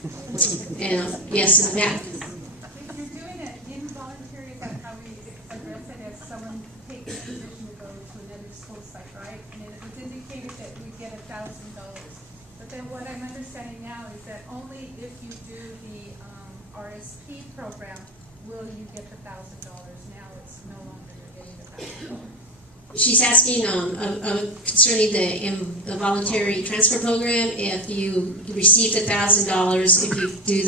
Yes, in the back. If you're doing it involuntary, is that how we address it, as someone takes a position to go to another school site, right? And it was indicated that we get $1,000. But then what I'm understanding now is that only if you do the RSP program will you get the $1,000. Now it's no longer you're getting the $1,000. She's asking concerning the voluntary transfer program, if you receive the $1,000 if you do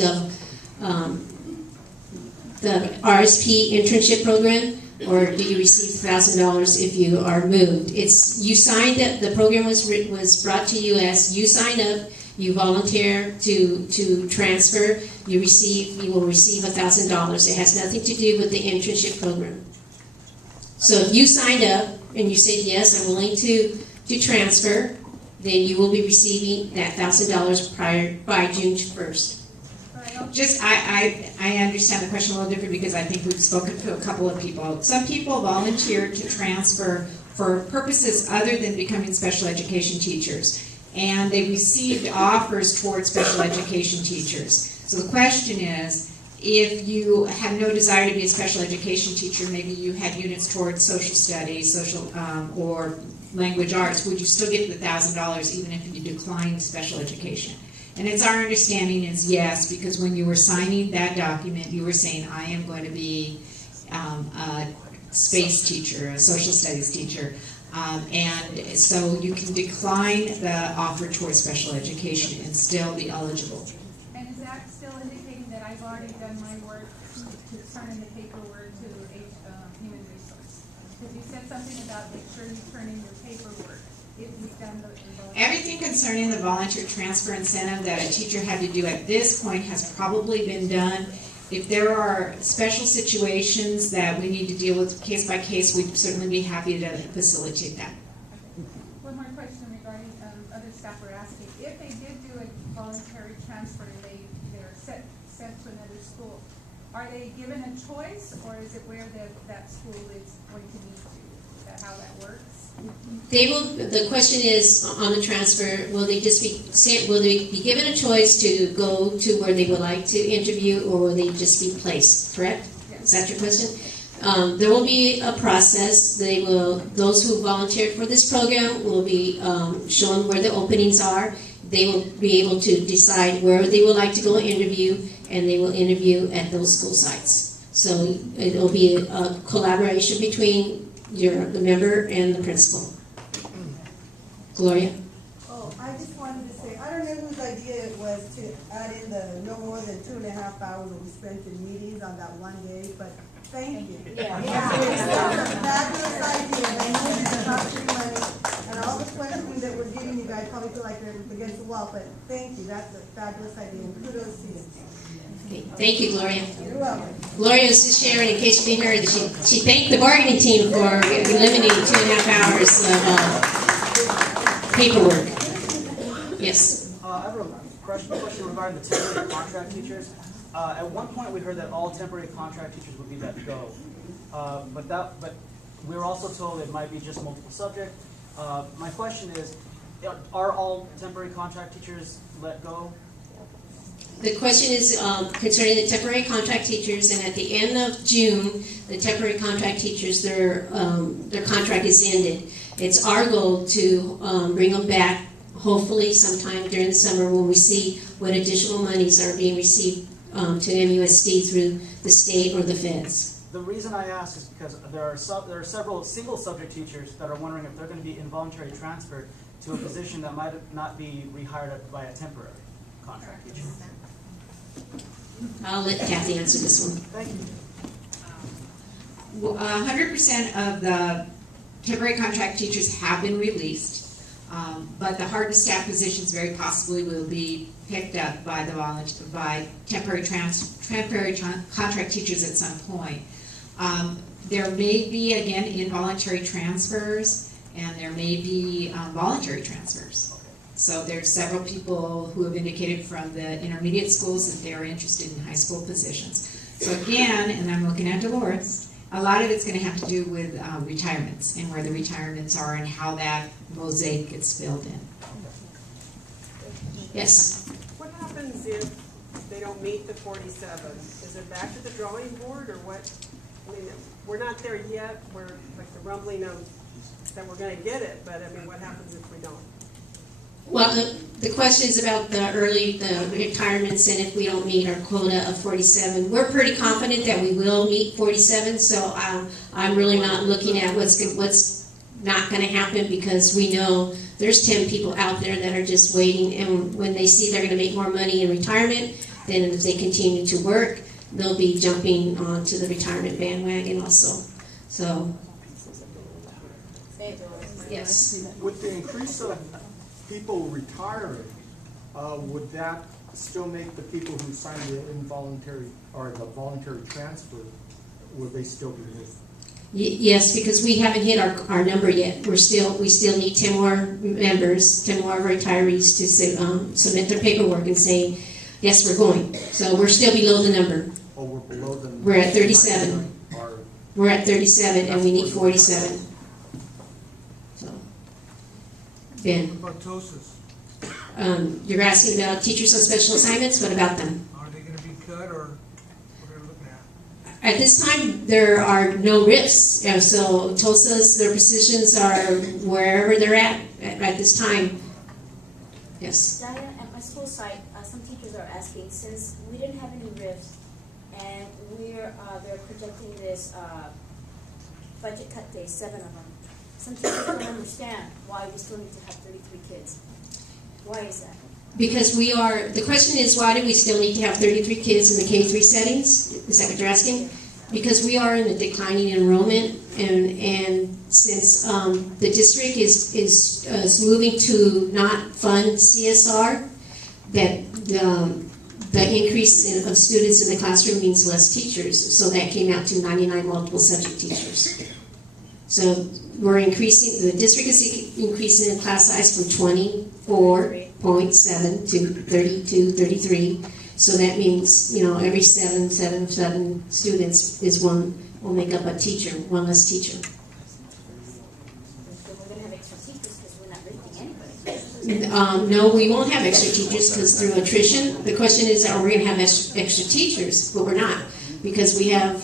the RSP internship program, or do you receive $1,000 if you are moved? It's you signed up. The program was brought to you as you sign up, you volunteer to transfer. You will receive $1,000. It has nothing to do with the internship program. So if you signed up and you said, yes, I'm willing to transfer, then you will be receiving that $1,000 by June 1st. I understand the question a little different because I think we've spoken to a couple of people. Some people volunteered to transfer for purposes other than becoming special education teachers, and they received offers towards special education teachers. So the question is, if you had no desire to be a special education teacher, maybe you had units towards social studies, or language arts, would you still get the $1,000 even if you declined special education? And it's our understanding is yes, because when you were signing that document, you were saying, I am going to be a space teacher, a social studies teacher, and so you can decline the offer towards special education and still be eligible. And is that still indicating that I've already done my work to turn in the paperwork to human resource? Because you said something about make sure you turn in your paperwork if you've done the everything concerning the volunteer transfer incentive that a teacher had to do at this point has probably been done. If there are special situations that we need to deal with case by case, we'd certainly be happy to facilitate that. One more question regarding other staff were asking. If they did do a voluntary transfer and they're sent to another school, are they given a choice, or is it where that school is going to need to? Is that how that works? The question is on the transfer, will they be given a choice to go to where they would like to interview, or will they just be placed, correct? Yes. Is that your question? There will be a process. Those who volunteered for this program will be shown where the openings are. They will be able to decide where they would like to go interview, and they will interview at those school sites. So it will be a collaboration between the member and the principal. Gloria? Oh, I just wanted to say, I don't know whose idea it was to add in the no more than 2.5 hours that we spent in meetings on that one day, but thank you. Yeah. It's a fabulous idea. I know it's about free money, and all the questions that we're giving you guys probably feel like they're against the wall, but thank you. That's a fabulous idea, and kudos to you. Okay. Thank you, Gloria. You're welcome. Gloria was just sharing, in case you didn't hear, that she thanked the bargaining team for eliminating 2.5 hours of paperwork. Yes? I have a question regarding the temporary contract teachers. At one point we heard that all temporary contract teachers would be let go. But we were also told it might be just multiple subject. My question is, are all temporary contract teachers let go? The question is concerning the temporary contract teachers, and at the end of June, the temporary contract teachers, their contract is ended. It's our goal to bring them back, hopefully sometime during the summer, when we see what additional monies are being received to MUSD through the state or the feds. The reason I ask is because there are several single subject teachers that are wondering if they're going to be involuntarily transferred to a position that might not be rehired by a temporary contract teacher. I'll let Kathy answer this one. Thank you. 100% of the temporary contract teachers have been released, but the hard to staff positions very possibly will be picked up by temporary contract teachers at some point. There may be, again, involuntary transfers, and there may be voluntary transfers. So there's several people who have indicated from the intermediate schools that they are interested in high school positions. So again, and I'm looking at Dolores, a lot of it's going to have to do with retirements and where the retirements are and how that mosaic gets filled in. Yes? What happens if they don't meet the 47, is it back to the drawing board or what? I mean, we're not there yet, we're like the rumbling of that we're gonna get it, but I mean, what happens if we don't? Well, the question is about the retirements and if we don't meet our quota of 47. We're pretty confident that we will meet 47, so I'm really not looking at what's not going to happen, because we know there's 10 people out there that are just waiting, and when they see they're going to make more money in retirement, then if they continue to work, they'll be jumping onto the retirement bandwagon also. So, yes. With the increase of people retiring, would that still make the people who signed the involuntary or the voluntary transfer, would they still be moved? Yes, because we haven't hit our number yet. We still need 10 more members, 10 more retirees to submit their paperwork and say, yes, we're going. So we're still below the number. Oh, we're below the. We're at 37. We're at 37, and we need 47. So, Ben. What about TOSAs? You're asking about teachers on special assignments. What about them? Are they going to be cut, or what are we looking at? At this time, there are no RIFs. So TOSAs, their positions are wherever they're at this time. Yes. Diana, at my school site, some teachers are asking, since we didn't have any RIFs, and they're projecting this budget cut day, 7 of them. Some teachers don't understand why we still need to have 33 kids. Why is that? Because the question is, why do we still need to have 33 kids in the K-3 settings? Is that what you're asking? Because we are in a declining enrollment, and since the district is moving to not fund CSR, that the increase of students in the classroom means less teachers. So that came out to 99 multiple subject teachers. So we're increasing, the district is increasing the class size from 24.7 to 32, 33. So that means, every 7 students is will make up a teacher, one less teacher. So we're going to have extra teachers because we're not lifting anybody. No, we won't have extra teachers because through attrition. The question is, are we going to have extra teachers? But we're not, because we have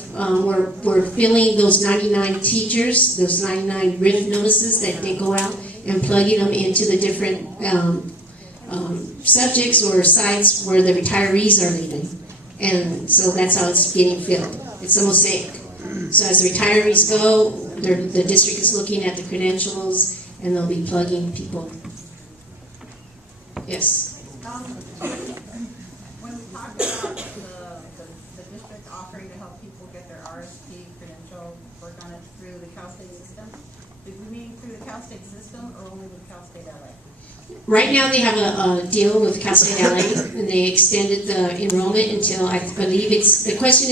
we're filling those 99 teachers, those 99 RIF notices that they go out, and plugging them into the different subjects or sites where the retirees are leaving, and so that's how it's getting filled. It's a mosaic. So as the retirees go, the district is looking at the credentials, and they'll be plugging people. Yes. When we talk about the district offering to help people get their RSP credential work on it through the Cal State system, did we mean through the Cal State system or only with Cal State LA? Right now they have a deal with Cal State LA, and they extended the enrollment until, I believe the question